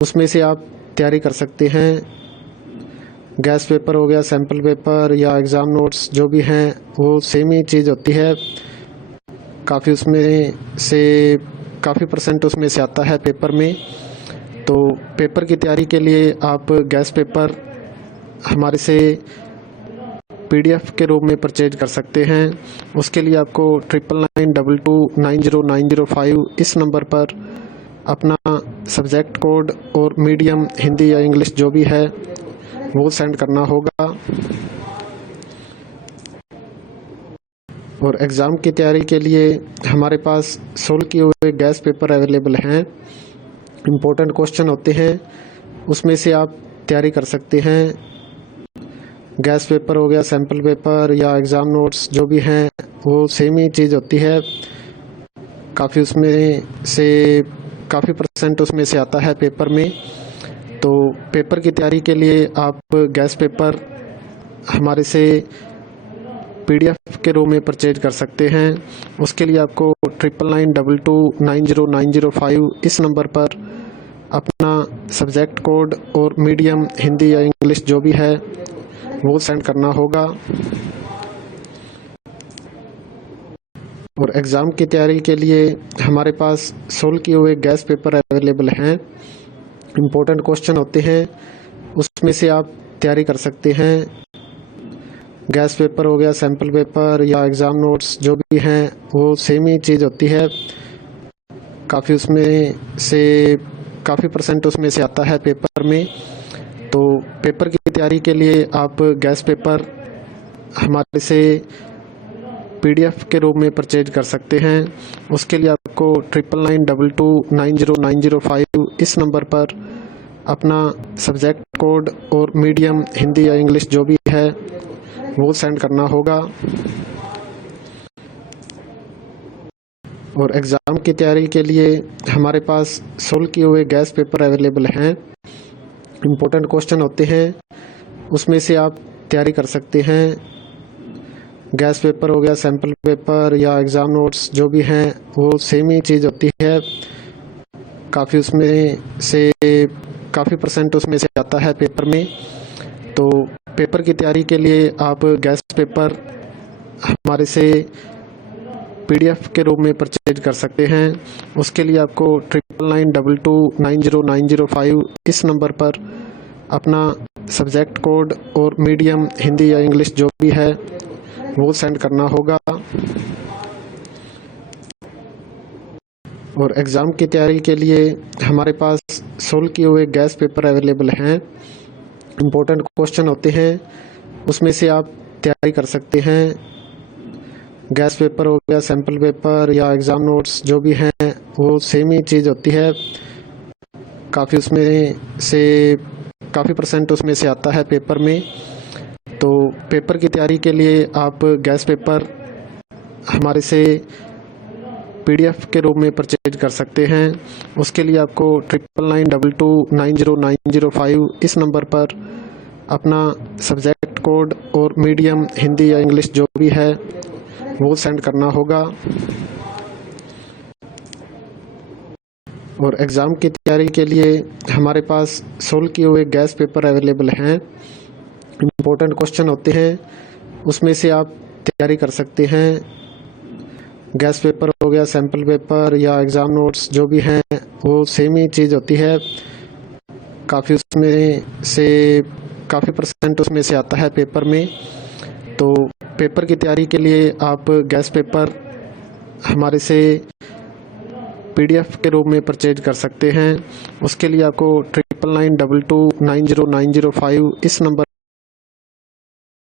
उसमें से आप तैयारी कर सकते हैं। गैस पेपर हो गया, सैम्पल पेपर या एग्ज़ाम नोट्स जो भी हैं वो सेम ही चीज़ होती है। काफ़ी उसमें से काफ़ी परसेंट उसमें से आता है पेपर में। तो पेपर की तैयारी के लिए आप गैस पेपर हमारे से PDF के रूप में परचेज कर सकते हैं। उसके लिए आपको 9992290905 इस नंबर पर अपना सब्जेक्ट कोड और मीडियम हिंदी या इंग्लिश जो भी है वो सेंड करना होगा। और एग्ज़ाम की तैयारी के लिए हमारे पास सोल्व किए हुए गैस पेपर अवेलेबल हैं। इम्पोर्टेंट क्वेश्चन होते हैं, उसमें से आप तैयारी कर सकते हैं। गैस पेपर हो गया, सैम्पल पेपर या एग्ज़ाम नोट्स जो भी हैं वो सेम ही चीज़ होती है। काफ़ी उसमें से काफ़ी परसेंट उसमें से आता है पेपर में। तो पेपर की तैयारी के लिए आप गैस पेपर हमारे से PDF के रूप में परचेज कर सकते हैं। उसके लिए आपको 9992290905 इस नंबर पर अपना सब्जेक्ट कोड और मीडियम हिंदी या इंग्लिश जो भी है वो सेंड करना होगा। और एग्ज़ाम की तैयारी के लिए हमारे पास सोल्व किए हुए गैस पेपर अवेलेबल हैं। इम्पोर्टेंट क्वेश्चन होते हैं, उसमें से आप तैयारी कर सकते हैं। गैस पेपर हो गया, सैम्पल पेपर या एग्ज़ाम नोट्स जो भी हैं वो सेम ही चीज़ होती है। काफ़ी उसमें से काफ़ी परसेंट उसमें से आता है पेपर में। तो पेपर की तैयारी के लिए आप गैस पेपर हमारे से PDF के रूप में परचेज कर सकते हैं। उसके लिए आपको 9992290905 इस नंबर पर अपना सब्जेक्ट कोड और मीडियम हिंदी या इंग्लिश जो भी है वो सेंड करना होगा। और एग्ज़ाम की तैयारी के लिए हमारे पास सोल्व किए हुए गैस पेपर अवेलेबल हैं। इम्पोर्टेंट क्वेश्चन होते हैं, उसमें से आप तैयारी कर सकते हैं। गैस पेपर हो गया, सैम्पल पेपर या एग्ज़ाम नोट्स जो भी हैं वो सेम ही चीज़ होती है। काफ़ी उसमें से काफ़ी परसेंट उसमें से आता है पेपर में। तो पेपर की तैयारी के लिए आप गैस पेपर हमारे से PDF के रूप में परचेज कर सकते हैं। उसके लिए आपको 9992290905 इस नंबर पर अपना सब्जेक्ट कोड और मीडियम हिंदी या इंग्लिश जो भी है वो सेंड करना होगा। और एग्ज़ाम की तैयारी के लिए हमारे पास सोल्व किए हुए गैस पेपर अवेलेबल हैं। इम्पोर्टेंट क्वेश्चन होते हैं, उसमें से आप तैयारी कर सकते हैं। गैस पेपर हो गया, सैम्पल पेपर या एग्ज़ाम नोट्स जो भी हैं वो सेम ही चीज़ होती है। काफ़ी उसमें से काफ़ी परसेंट उसमें से आता है पेपर में। तो पेपर की तैयारी के लिए आप गैस पेपर हमारे से PDF के रूप में परचेज कर सकते हैं। उसके लिए आपको 9992290905 इस नंबर पर अपना सब्जेक्ट कोड और मीडियम हिंदी या इंग्लिश जो भी है वो सेंड करना होगा। और एग्ज़ाम की तैयारी के लिए हमारे पास सोल्व किए हुए गैस पेपर अवेलेबल हैं। इम्पोर्टेंट क्वेश्चन होते हैं, उसमें से आप तैयारी कर सकते हैं। गैस पेपर हो गया, सैम्पल पेपर या एग्ज़ाम नोट्स जो भी हैं वो सेम ही चीज़ होती है। काफ़ी उसमें से काफ़ी परसेंट उसमें से आता है पेपर में। तो पेपर की तैयारी के लिए आप गैस पेपर हमारे से PDF के रूप में परचेज कर सकते हैं। उसके लिए आपको 9992290905 इस नंबर